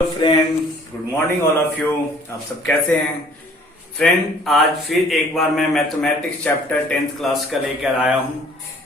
Friend, good morning all of you. आप सब कैसे हैं फ्रेंड? आज फिर एक बार मैं मैथमेटिक्स चैप्टर 10th क्लास का लेकर आया हूं।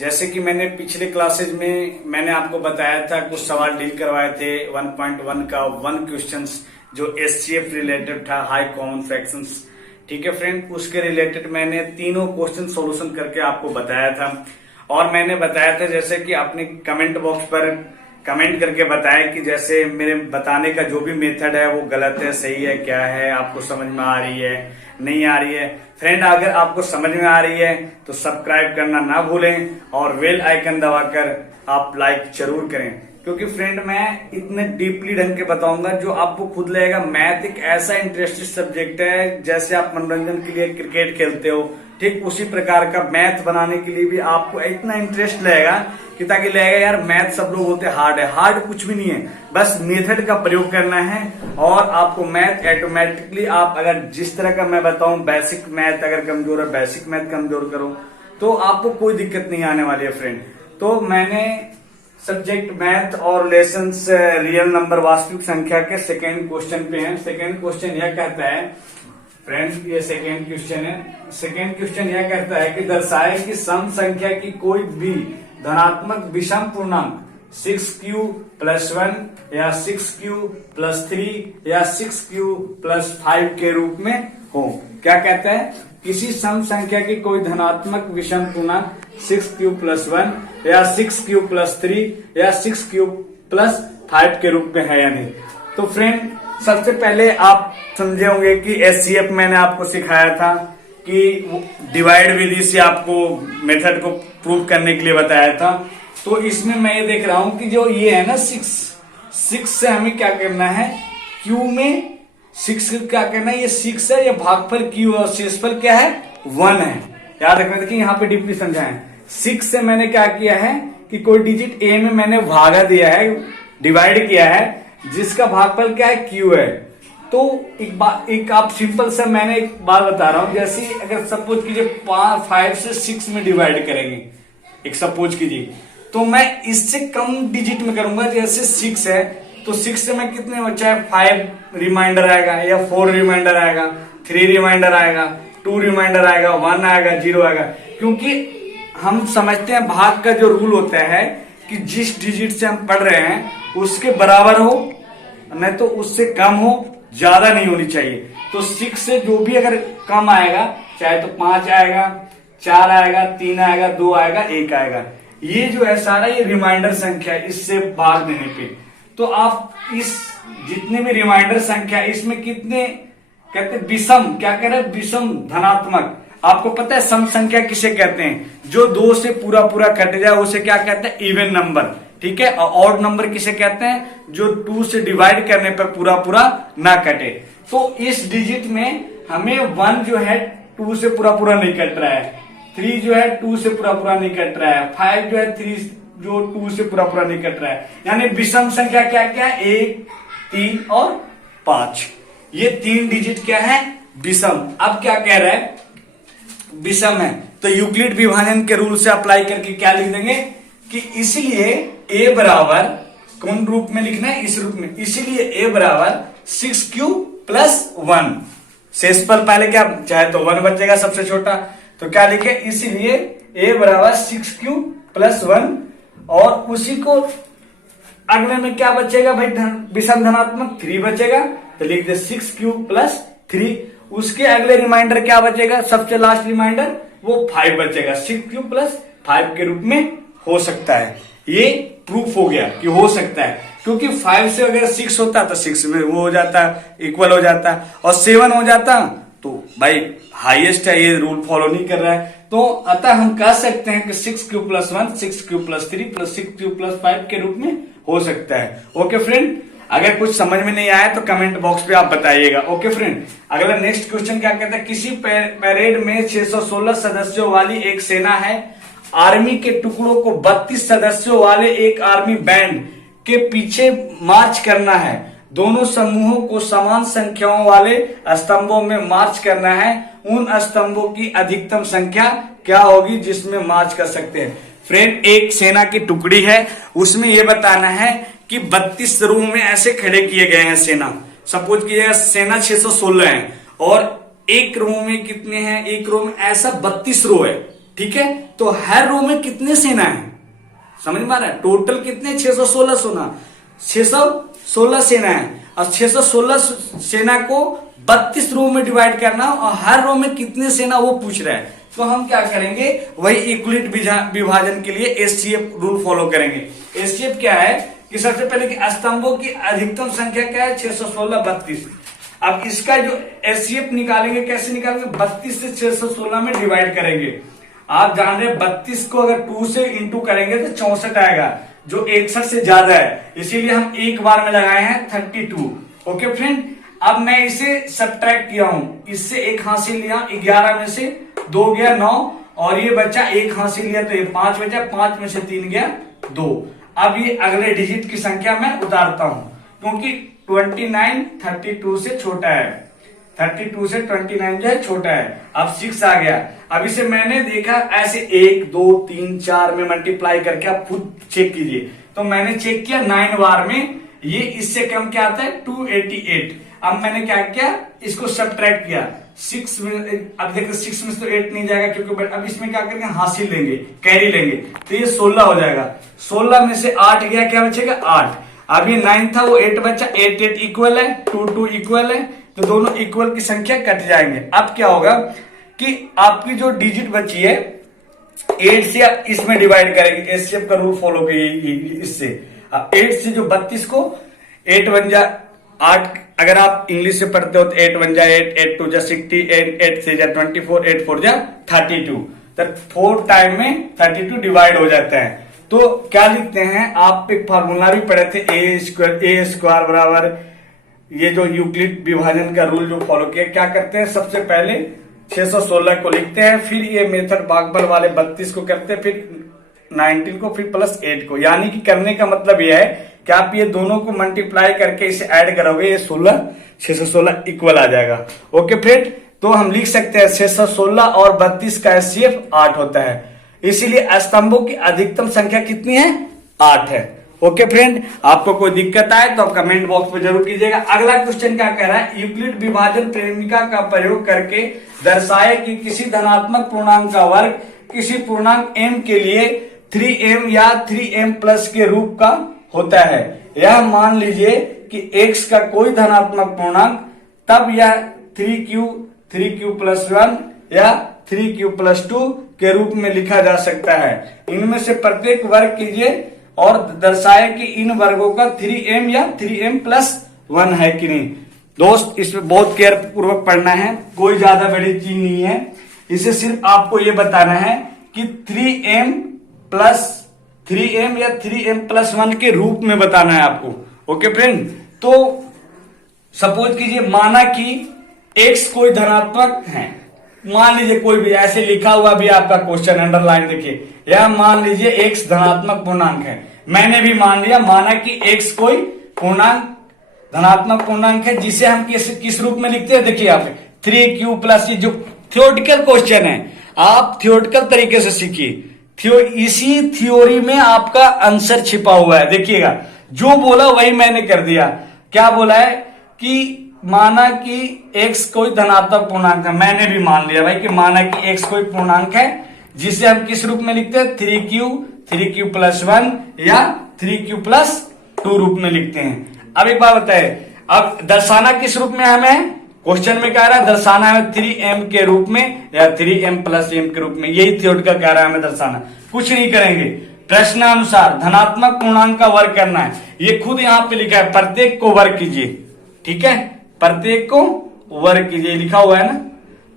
जैसे कि मैंने पिछले क्लासेज में मैंने आपको बताया था, कुछ सवाल डील करवाए थे 1.1 का 1 क्वेश्चंस जो एचसीएफ रिलेटेड था, हाई कॉमन फ्रैक्शंस। ठीक है फ्रेंड, उसके रिलेटेड मैंने तीनों क्वेश्चन सॉल्यूशन करके आपको बताया था। और मैंने बताया था जैसे कि आपने कमेंट बॉक्स पर कमेंट करके बताया कि जैसे मेरे बताने का जो भी मेथड है वो गलत है, सही है, क्या है, आपको समझ में आ रही है, नहीं आ रही है। फ्रेंड, अगर आपको समझ में आ रही है तो सब्सक्राइब करना ना भूलें और बेल आइकन दबाकर आप लाइक जरूर करें, क्योंकि फ्रेंड मैं इतने डीपली ढंग के बताऊंगा जो आपको खुद लगेगा। मैथ एक ऐसा इंटरेस्टिंग सब्जेक्ट है, जैसे आप मनोरंजन के लिए क्रिकेट खेलते हो, ठीक उसी प्रकार का मैथ बनाने के लिए भी आपको इतना इंटरेस्ट लगेगा कि ताकि लगेगा यार मैथ सब लोग बोलते हार्ड है। हार्ड कुछ भी नहीं है, बस मेथड का प्रयोग करना है और आपको मैथ ऑटोमेटिकली, आप अगर जिस तरह का मैं बताऊं, बेसिक मैथ अगर कमजोर है, बेसिक मैथ कमजोर करो तो आपको कोई दिक्कत नहीं आने वाली है फ्रेंड। तो मैंने सब्जेक्ट मैथ और लेसन्स रियल नंबर वास्तविक संख्या के सेकेंड क्वेश्चन पे हैं। सेकेंड क्वेश्चन यह कहता है फ्रेंड्स, ये सेकेंड क्वेश्चन है। सेकेंड क्वेश्चन यह कहता है कि दर्शाए कि सम संख्या की कोई भी धनात्मक विषम पूर्णांक 6q + 1 या 6q + 3 या 6q + 5 के रूप में हो। क्या कहता है? किसी सम संख्या की कोई धनात्मक विषम पूर्णांक 6q + 1 या 6q + 3 या 6q + 5 के रूप में है या नहीं। तो फ्रेंड, सबसे पहले आप समझे होंगे कि एचसीएफ मैंने आपको सिखाया था कि डिवाइड विधि से आपको मेथड को प्रूव करने के लिए बताया था। तो इसमें मैं ये देख रहा हूं कि जो ये है ना 6 से हमें क्या करना है, क्यू में 6 क्या करना है, ये 6 है, ये भागफल क्यू और शेषफल क्या है, 1 है। याद रखना, देखिए यहाँ पे डीपली समझाएं। 6 से मैंने क्या किया है कि कोई डिजिट ए में मैंने भागा दिया है, डिवाइड किया है, जिसका भागफल क्या है, क्यू है। तो एक आप सिंपल सा मैंने एक बात बता रहा हूं, जैसे अगर सपोज कीजिए 5 से 6 में डिवाइड करेंगे, एक सपोज कीजिए, तो मैं इससे कम डिजिट में करूंगा। जैसे 6 है तो 6 से मैं कितने बचा है, 5 रिमाइंडर आएगा या 4 रिमाइंडर आएगा, 3 रिमाइंडर आएगा, 2 रिमाइंडर आएगा, 1 आएगा, 0 आएगा। क्योंकि हम समझते हैं भाग का जो रूल होता है कि जिस डिजिट से हम पढ़ रहे हैं उसके बराबर हो, नहीं तो उससे कम हो, ज्यादा नहीं होनी चाहिए। तो 6 से जो भी अगर कम आएगा, चाहे तो 5 आएगा, 4 आएगा, 3 आएगा, 2 आएगा, 1 आएगा, ये जो है सारा ये रिमाइंडर संख्या है, इससे भाग देने पे। तो आप इस जितने भी रिमाइंडर संख्या इसमें कितने कहते हैं, विषम, क्या कह रहे हैं, विषम धनात्मक। आपको पता है सम संख्या किसे कहते हैं, जो 2 से पूरा पूरा कट जाए उसे क्या कहते हैं, इवन नंबर। ठीक है, और ऑड नंबर किसे कहते हैं, जो 2 से डिवाइड करने पर पूरा पूरा ना कटे। तो इस डिजिट में हमें 1 जो है 2 से पूरा पूरा नहीं कट रहा है, 3 जो है 2 से पूरा पूरा नहीं कट रहा है, 5 जो है 3 जो 2 से पूरा पूरा नहीं कट रहा है। यानी विषम संख्या क्या क्या है, 1, 3 और 5, ये 3 डिजिट क्या है, विषम। अब क्या कह रहा है, विषम है, तो यूक्लिड विभाजन के रूल से अप्लाई करके क्या लिख देंगे कि इसलिए a बराबर कौन रूप में लिखना है, इस रूप में, इसीलिए a बराबर 6q + 1। शेषफल पहले क्या, चाहे तो 1 बचेगा सबसे छोटा, तो क्या लिखे, इसीलिए a बराबर 6q + 1। और उसी को अगले में क्या बचेगा भाई, विषम धनात्मक 3 बचेगा, तो लिख दे 6q + 3। उसके अगले रिमाइंडर क्या बचेगा, सबसे लास्ट रिमाइंडर वो 5 बचेगा, 6q + 5 के रूप में हो सकता है। ये प्रूफ हो गया कि हो सकता है, क्योंकि 5 से अगर 6 होता तो 6 में वो हो जाता, इक्वल हो जाता, और 7 हो जाता तो भाई हाईएस्ट है, ये रूल फॉलो नहीं कर रहा है। तो अतः हम कह सकते हैं कि 6q + 1 6q + 3 + 6q + 5 के रूप में हो सकता है। ओके फ्रेंड, अगर कुछ समझ में नहीं आया तो कमेंट बॉक्स पे आप बताइएगा। ओके फ्रेंड, अगला नेक्स्ट क्वेश्चन क्या कहता है, किसी परेड में 616 सदस्यों वाली एक सेना है, आर्मी के टुकड़ों को 32 सदस्यों वाले एक आर्मी बैंड के पीछे मार्च करना है। दोनों समूहों को समान संख्याओं वाले स्तंभों में मार्च करना है। उन स्तंभों की अधिकतम संख्या क्या होगी जिसमें मार्च कर सकते हैं। फ्रेंड, एक सेना की टुकड़ी है, उसमें यह बताना है कि 32 रो में ऐसे खड़े किए गए हैं सेना। सपोज कीजिएगा सेना 616 है और एक रो में कितने हैं, एक रो में ऐसा 32 रो है, ठीक है। तो हर रो में कितने सेना है, समझ में आ रहा है। टोटल कितने 616 सेना है और 616 सेना को 32 रो में डिवाइड करना और हर रो में कितने सेना वो पूछ रहा है। तो हम क्या करेंगे, वही इक्वलिट विभाजन के लिए एससीएफ रूल फॉलो करेंगे। एससीएफ क्या है कि सबसे पहले कि स्तंभों की अधिकतम संख्या क्या है, 616 32। अब इसका जो एससीएफ निकालेंगे, कैसे निकालेंगे, 32 से 616 में डिवाइड करेंगे। आप जान रहे 32 को अगर 2 से इंटू करेंगे तो 64 आएगा, जो 61 से ज्यादा है, इसीलिए हम एक बार में लगाए हैं 32। ओके फ्रेंड, अब मैं इसे सब्ट्रैक्ट किया हूं, इससे एक हासिल लिया, 11 में से 2 गया 9 और ये बच्चा एक हासिल लिया तो ये 5 बचा, 5 में से 3 गया 2। अब ये अगले डिजिट की संख्या मैं उतारता हूं क्योंकि 29 32 से छोटा है, 32 से 29 जो है छोटा है। अब 6 आ गया। अब इसे मैंने देखा ऐसे 1 2 3 4 में मल्टीप्लाई करके आप खुद चेक कीजिए। तो मैंने चेक किया 9 बार में ये इससे कम क्या आता है 288। अब मैंने क्या किया, इसको सब्ट्रैक्ट किया 6 में। अब देखो 6 में तो 8 नहीं जाएगा क्योंकि अब इसमें क्या करेंगे, हासिल लेंगे, कैरी लेंगे, तो ये 16 हो जाएगा। 16 में से 8 गया, क्या बचेगा 8। अब ये 9 था वो 8 बचा, 8 8 इक्वल है, 2 2 इक्वल है, तो दोनों इक्वल की संख्या कट जाएंगे। अब क्या होगा कि आपकी जो डिजिट बची है 8 से आप इसमें डिवाइड करेंगे, एससीएफ का रूल फॉलो करिए इससे। अब 8 से जो 32 को 8 1 जा 8, अगर आप इंग्लिश से पढ़ते हो तो 8 1 जा 8, 8 2 जा 60, 8 से जा 24, 8 4 जा 32, तो 4 टाइम में 32 डिवाइड हो जाता है। तो क्या लिखते हैं, आप एक फार्मूला भी पढ़े थे, ए स्क्वायर बराबर, ये जो यूक्लिड विभाजन का रूल जो फॉलो किया, क्या करते हैं सबसे पहले 616 को लिखते हैं, फिर ये मेथड बागबल वाले 32 को करते हैं, फिर 19 को, फिर प्लस 8 को। यानी कि करने का मतलब यह है कि आप ये दोनों को मल्टीप्लाई करके इसे ऐड करोगे, ये 616 इक्वल आ जाएगा। ओके फ्रेंड, तो हम लिख सकते हैं 616 और 32 का एचसीएफ 8 होता है, इसीलिए स्तंभों की अधिकतम संख्या कितनी है, 8 है। ओके फ्रेंड, आपको कोई दिक्कत आए तो आप कमेंट बॉक्स में जरूर कीजिएगा। अगला क्वेश्चन क्या कह रहा है, यूक्लिड विभाजन प्रेमिका का प्रयोग करके दर्शाए कि किसी धनात्मक पूर्णांक का वर्ग किसी पूर्णांक m के लिए 3m या 3m प्लस के रूप का होता है। यह मान लीजिए कि x का कोई धनात्मक पूर्णांक, तब यह 3q प्लस 1 या 3q प्लस 2 के रूप में लिखा जा सकता है। इनमें से प्रत्येक वर्ग कीजिए और दर्शाए कि इन वर्गों का 3m या 3m प्लस 1 है कि नहीं। दोस्त, इसमें बहुत केयर पूर्वक पढ़ना है, कोई ज्यादा बड़ी चीज नहीं है। इसे सिर्फ आपको ये बताना है कि 3m या 3m प्लस 1 के रूप में बताना है आपको। ओके फ्रेंड, तो सपोज कीजिए माना कि x कोई धनात्मक है, मान लीजिए कोई भी ऐसे लिखा हुआ भी आपका क्वेश्चन अंडरलाइन देखिए, यह मान लीजिए x धनात्मक पूर्णांक है, मैंने भी मान लिया, माना कि x कोई पूर्णांक धनात्मक पूर्णांक है जिसे हम किस रूप में लिखते हैं, देखिए आप 3q प्लस, जो थियोरेटिकल क्वेश्चन है आप थियोरेटिकल तरीके से सीखिए, इसी थ्योरी में आपका आंसर छिपा हुआ है। देखिएगा, जो बोला वही मैंने कर दिया। क्या बोला है कि माना कि x कोई धनात्मक पूर्णांक है, मैंने भी मान लिया भाई कि माना कि x कोई पूर्णांक है जिसे हम किस रूप में लिखते हैं, 3q प्लस 1 या 3q प्लस 2 रूप में लिखते हैं। अब एक बात बताए, अब दर्शाना किस रूप में हमें, क्वेश्चन में कह रहा है दर्शाना है 3m के रूप में या 3m प्लस m के रूप में, यही थ्योरेटिकल कह रहा है हमें दर्शाना। कुछ नहीं करेंगे, प्रश्नानुसार धनात्मक पूर्णांक का वर्ग करना है, ये खुद यहाँ पे लिखा है, प्रत्येक को वर्ग कीजिए, ठीक है, प्रत्येक को वर्ग कीजिए लिखा हुआ है ना।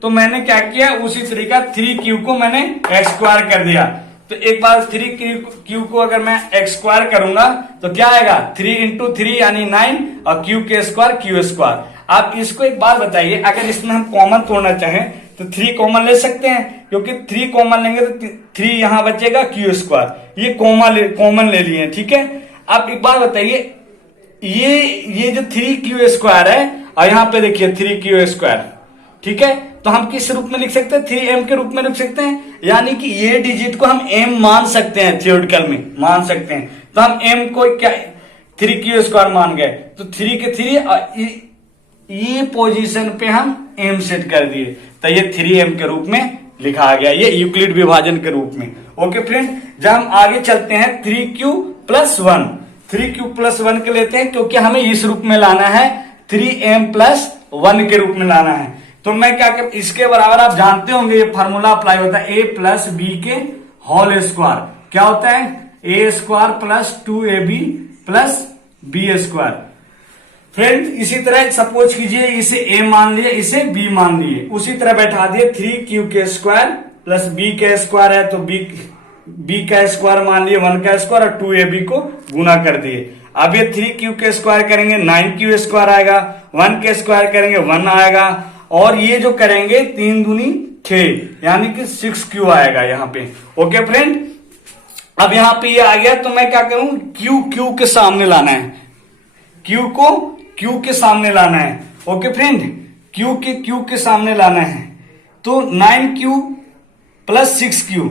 तो मैंने क्या किया, उसी तरीका 3q को मैंने x स्क्वायर कर दिया। तो एक बार 3q को अगर मैं x स्क्वायर करूंगा तो क्या आएगा, 3 इंटू 3 यानी 9 और q के स्क्वायर q स्क्वायर। आप इसको एक बात बताइए, अगर इसमें हम कॉमन तोड़ना चाहें तो 3 कॉमन ले सकते हैं, क्योंकि 3 कॉमन लेंगे तो 3 यहां बचेगा q स्क्वायर, ये कॉमन ले लिए, ठीक है। अब एक बात बताइए, ये जो 3q स्क्वायर है और यहाँ पे देखिए 3q स्क्वायर, ठीक है, तो हम किस रूप में लिख सकते हैं, 3m के रूप में लिख सकते हैं, यानी कि ये डिजिट को हम m मान सकते हैं, थियोरेटिकल में मान सकते हैं। तो हम m को 3q² मान गए, तो 3 के 3 ये पोजीशन पे हम m सेट कर दिए, तो ये 3m के रूप में लिखा गया, ये यूक्लिड विभाजन के रूप में। ओके फ्रेंड, जब हम आगे चलते हैं 3q+1, 3q+1 के लेते हैं, क्योंकि हमें इस रूप में लाना है, 3m+1 के रूप में लाना है। तो मैं क्या कर, इसके बराबर आप जानते होंगे ये फार्मूला अप्लाई होता है, a+b के होल स्क्वायर। क्या होता है? a² + 2ab + b²। फ्रेंड इसी तरह सपोज कीजिए इसे a मान लिए, इसे b मान लिए, उसी तरह बैठा दिए 3q² + b² है तो b² मान लिए 1² और 2ab को गुना कर दिए। अब ये 3q² करेंगे 9q² आएगा, 1² करेंगे 1 आएगा, और ये जो करेंगे 3 दूनी 6 यानी कि 6q आएगा यहाँ पे। ओके फ्रेंड, अब यहाँ पे ये आ गया, तो मैं क्या करूं, q के सामने लाना है, q को q के सामने लाना है। ओके फ्रेंड, q के सामने लाना है, तो 9q + 6q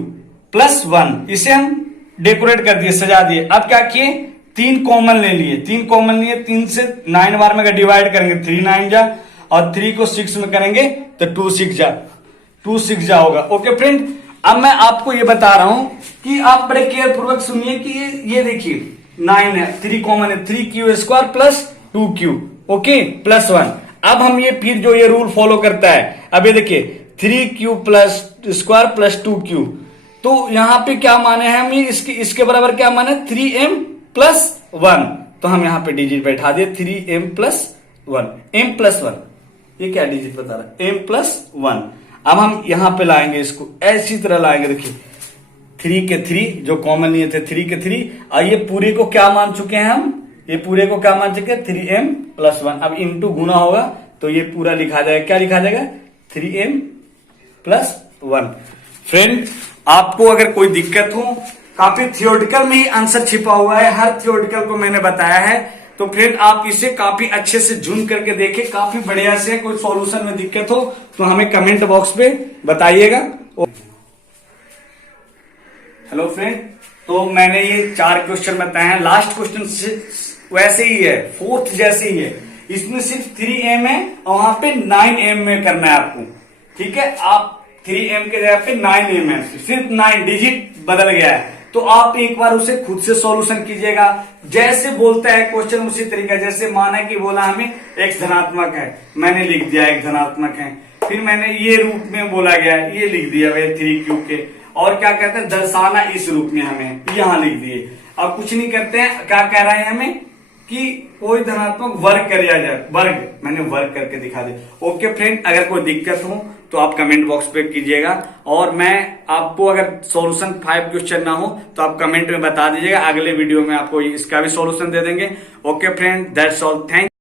+ 1, इसे हम डेकोरेट कर दिए, सजा दिए। अब क्या किए, 3 कॉमन ले लिए, 3 कॉमन लिए, 3 से 9 बार में डिवाइड करेंगे, 3 9 जा, और 3 को 6 में करेंगे तो 2 6 जा होगा। ओके फ्रेंड, अब मैं आपको ये बता रहा हूं कि आप बड़े केयर पूर्वक सुनिए कि ये देखिए 9 है, 3 कॉमन है, 3q² + 2q, ओके, +1। अब हम ये फिर जो ये रूल फॉलो करता है, अब ये देखिए 3q² + 2q, तो यहां पे क्या माने हैं हम, ये इसके बराबर क्या माने, 3m+1, तो हम यहां पे डिजिट बैठा दिए 3m+1, m+1, ये क्या डिजिट बता रहा है, m+1। अब हम यहां पे लाएंगे, इसको ऐसी तरह लाएंगे, देखिए 3 के 3 जो कॉमन लिए थे, 3 के 3, और ये पूरे को क्या मान चुके हैं हम, ये पूरे को क्या मान चुके हैं, 3m+1। अब इंटू गुना होगा तो ये पूरा लिखा जाएगा, क्या लिखा जाएगा, 3m+1। फ्रेंड आपको अगर कोई दिक्कत हो, काफी थियोरिटिकल में ही आंसर छिपा हुआ है, हर थियोरिटिकल को मैंने बताया है, तो फ्रेंड आप इसे काफी अच्छे से जूम करके देखें, काफी बढ़िया से। कोई सॉल्यूशन में दिक्कत हो तो हमें कमेंट बॉक्स पे बताइएगा। हेलो फ्रेंड, तो मैंने ये 4 क्वेश्चन बताए हैं, लास्ट क्वेश्चन वैसे ही है, 4th जैसे ही है, इसमें सिर्फ 3m है और वहां पे 9m में करना है आपको, ठीक है। आप 3m के जगह पे 9m है, सिर्फ 9 डिजिट बदल गया है, तो आप एक बार उसे खुद से सॉल्यूशन कीजिएगा, जैसे बोलता है क्वेश्चन उसी तरीका। जैसे माना कि बोला हमें x धनात्मक है, मैंने लिख दिया x धनात्मक है, फिर मैंने ये रूप में बोला गया, ये लिख दिया भाई 3q के, और क्या कहते हैं, दर्शाना इस रूप में हमें यहां लिख दिए। अब कुछ नहीं करते हैं, क्या कह रहे हैं हमें कि कोई धनात्मक वर्ग कर जाए, वर्ग मैंने वर्ग करके दिखा दे। ओके फ्रेंड, अगर कोई दिक्कत हो तो आप कमेंट बॉक्स पे कीजिएगा, और मैं आपको अगर सॉल्यूशन 5 क्वेश्चन ना हो तो आप कमेंट में बता दीजिएगा, अगले वीडियो में आपको इसका भी सॉल्यूशन दे देंगे। Okay friend, that's all, thank